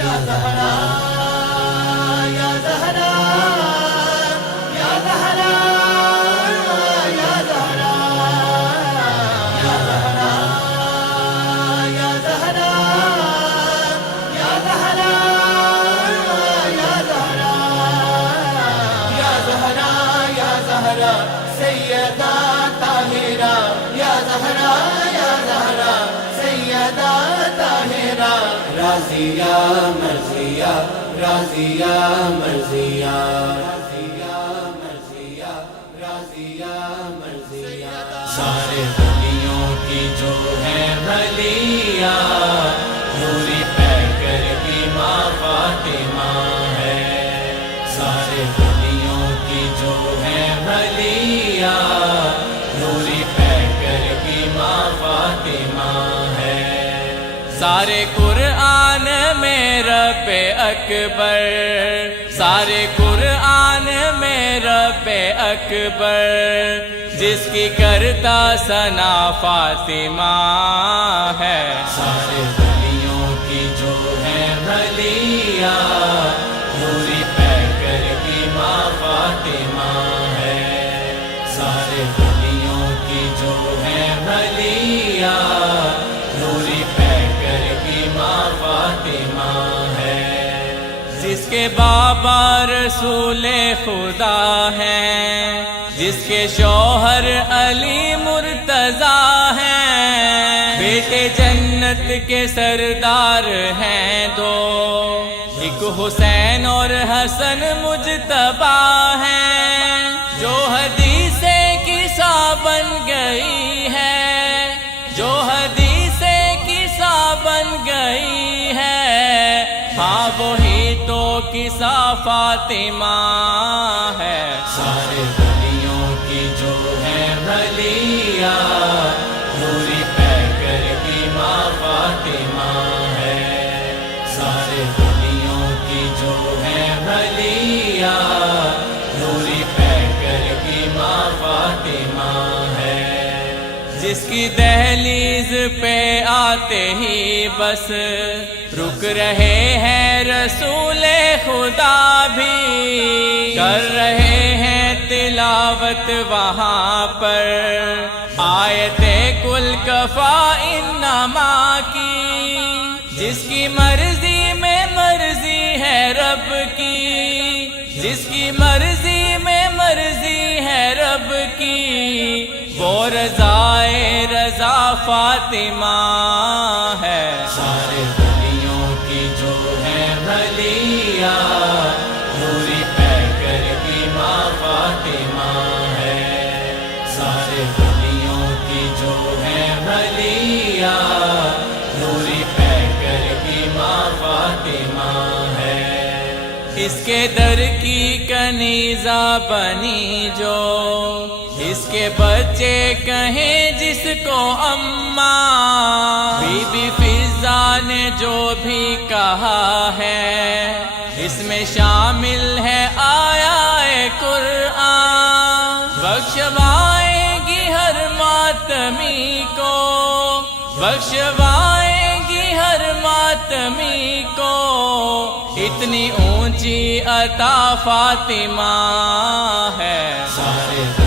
یا زہرا یا زہرا یا زہرا یا زہرا یا زہرا یا زہرا یا زہرا یا زہرا یا زہرا یا زہرا سیدہ طاہرہ یا زہرا یا زہرا سیدہ طاہرہ راضیہ مرضیہ راضیہ مرضیہ راضیہ راضیہ مرضیہ سارے ولیوں کی جو ہے ولیہ نوری پیکر کی ماں فاطمہ ہے سارے ولیوں کی جو ہے ولیہ نوری پیکر کی ماں فاطمہ ہے سارے قرآن میں رب اکبر سارے قرآن میں رب اکبر جس کی کرتا ثنا فاطمہ ہے سارے ولیوں کی جو ہے ولیہ نوری پیکر کی ماں فاطمہ ہے سارے ولیوں کی جو ہے ولیہ نوری پیکر کی ماں فاطمہ ہے جس کے بابا رسول خدا ہیں جس کے شوہر علی مرتضیٰ ہیں بیٹے جنت کے سردار ہیں دو ایک حسین اور حسن مجتبی ہیں جو حدیث قصہ بن گئی ہے جو حدیث قصہ بن گئی ہے ہاں وہی تو قصہ فاطمہ ہے سارے ولیوں کی جو ہے ولیہ نوری پیکر کی ماں فاطمہ ہے سارے ولیوں کی جو ہے ولیہ نوری پیکر کی ماں فاطمہ ہے جس کی دہلیز پہ آتے ہی بس رک رہے ہیں رسول خدا بھی کر رہے ہیں تلاوت وہاں پر آیت کل کفا انما کی جس کی مرضی میں مرضی ہے رب کی جس کی مرضی میں مرضی ہے رب کی وہ رضائے رضا فاطمہ ہے سارے ولیوں کی جو ہے ولیہ نوری پیکر کی ماں فاطمہ ہے سارے ولیوں کی جو ہے ولیہ نوری پیکر کی ماں فاطمہ ہے اس کے در کی کنیزہ بنی جو اس کے بچے کہیں جس کو اماں بی بی فضا نے جو بھی کہا ہے اس میں شامل ہے آیا قرآن بخشوائے گی ہر ماتمی کو بخشوائے گی ہر ماتمی کو اتنی اونچی عطا فاطمہ ہے سارے